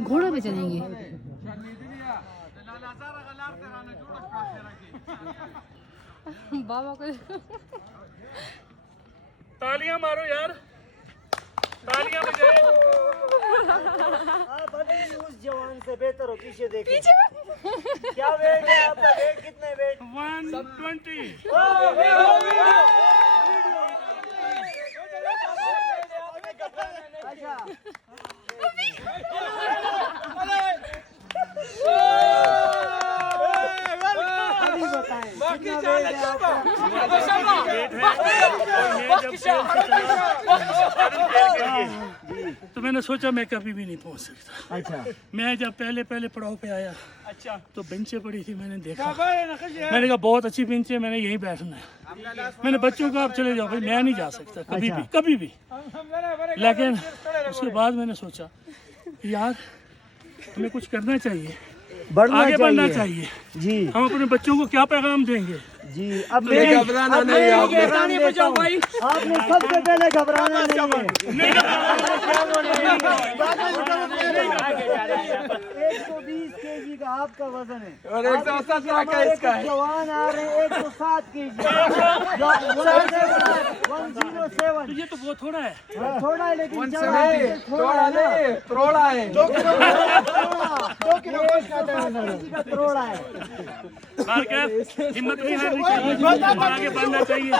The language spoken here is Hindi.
घोड़े पे चलेंगे। बाबा को तालियां मारो यार, तालियां बजाओ। आप अभी उस जवान से बेहतर हो, पीछे देखिए। क्या वेट है आपका? वेट कितने? वेट 120। अच्छा, अभी बताएं कितना वेट है आपका? तो मैंने सोचा मैं कभी भी नहीं पहुंच सकता। अच्छा, मैं जब पहले पड़ाव पे आया तो बेंचें पड़ी थी, मैंने देखा, मैंने कहा बहुत अच्छी बेंच है, मैंने यहीं बैठना है। मैंने बच्चों को आप चले जाओ भाई, मैं नहीं जा सकता कभी भी, कभी भी। लेकिन उसके बाद मैंने सोचा यार हमें कुछ करना चाहिए, आगे बढ़ना चाहिए। जी हम अपने बच्चों को क्या पैगाम देंगे? जी, अब मैं घबराना नहीं, आपने बचाओ भाई, आपने सबसे पहले घबराना नहीं है। 120 केजी का आपका वजन है और 170 का इसका है। जवान आ रहे हैं 107 केजी, 107। तो ये तो बहुत थोड़ा है। थोड़ा है लेकिन थोड़ा है, त्रोड़ा है, 2 किलो का त्रोड़ा है। और क्या हिम्मत नहीं हारनी चाहिए और आगे बढ़ना चाहिए।